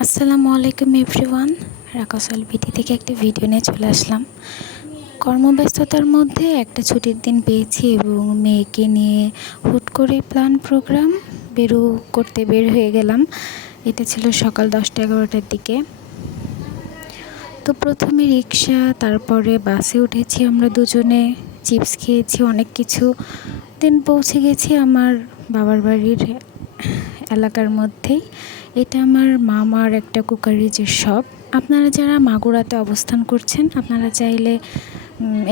আসসালামু আলাইকুম এভরিওয়ান। রাকাসল ভিটি থেকে একটা ভিডিও নিয়ে চলে আসলাম। কর্মব্যস্ততার মধ্যে একটা ছুটির দিন পেয়েছি এবং মেয়েকে নিয়ে হুট করে প্ল্যান প্রোগ্রাম বেরো করতে বের হয়ে গেলাম। এটা ছিল সকাল দশটা এগারোটার দিকে। তো প্রথমে রিক্সা, তারপরে বাসে উঠেছি আমরা দুজনে। চিপস খেয়েছি, অনেক কিছু। দেন পৌঁছে গেছি আমার বাবার বাড়ির এলাকার মধ্যেই। এটা আমার মামার একটা কুকারিজের শপ আপনারা যারা মাগুরাতে অবস্থান করছেন, আপনারা চাইলে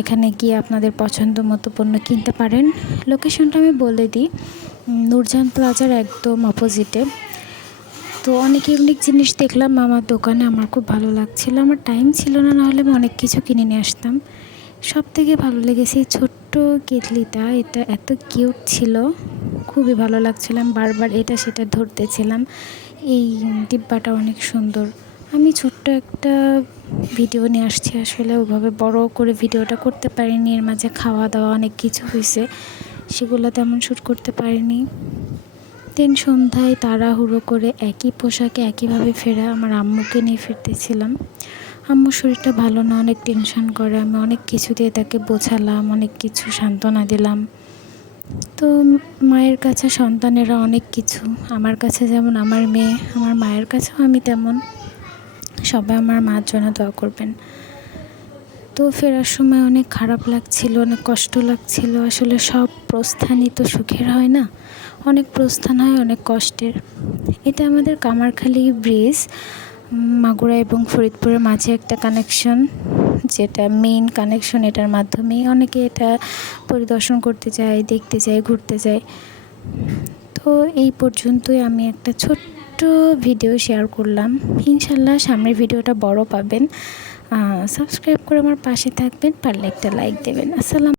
এখানে গিয়ে আপনাদের পছন্দ মতো পণ্য কিনতে পারেন। লোকেশনটা আমি বলে দিই। নূরজাহান প্লাজার একদম অপোজিটে তো অনেক ইউনিক জিনিস দেখলাম মামার দোকানে, আমার খুব ভালো লাগছিল। আমার টাইম ছিল না, নাহলে আমি অনেক কিছু কিনে নিয়ে আসতাম। সব থেকে ভালো লেগেছে এই ছোট্ট কেটলিটা, এটা এত কিউট ছিল। খুবই ভালো লাগছিলাম, বারবার এটা সেটা ধরতেছিলাম। এই ডিব্বাটা অনেক সুন্দর। আমি ছোট্ট একটা ভিডিও নিয়ে আসছি আসলে, ওভাবে বড় করে ভিডিওটা করতে পারিনি, এর মাঝে খাওয়া দাওয়া অনেক কিছু হয়েছে সেগুলো তেমন শ্যুট করতে পারিনি। দিন সন্ধ্যায় তাড়াহুড়ো করে একই পোশাকে একইভাবে ফেরা আমার আম্মুকে নিয়ে ফিরতেছিলাম। আম্মুর শরীরটা ভালো না, অনেক টেনশন করে, আমি অনেক কিছু দিয়ে তাকে বোঝালাম, অনেক কিছু সান্ত্বনা দিলাম। তো মায়ের কাছে সন্তানেরা অনেক কিছু। আমার কাছে যেমন আমার মেয়ে, আমার মায়ের কাছেও আমি তেমন। সবাই আমার মার জন্য দোয়া করবেন। তো ফেরার সময় অনেক খারাপ লাগছিল, অনেক কষ্ট লাগছিল। আসলে সব প্রস্থানই তো সুখের হয় না। অনেক প্রস্থান হয়, অনেক কষ্টের। এটা আমাদের কামারখালী ব্রিজ, মাগুরা এবং ফরিদপুরের মাঝে একটা কানেকশন যেটা মেইন কানেকশন এটার মাধ্যমে অনেকে এটা পরিদর্শন করতে চায় দেখতে চায় ঘুরতে যায়। তো এই পর্যন্তই আমি একটা ছোট্ট ভিডিও শেয়ার করলাম। ইনশাল্লাহ সামনের ভিডিওটা বড় পাবেন। সাবস্ক্রাইব করে আমার পাশে থাকবেন, পারলে একটা লাইক দেবেন। আসসালাম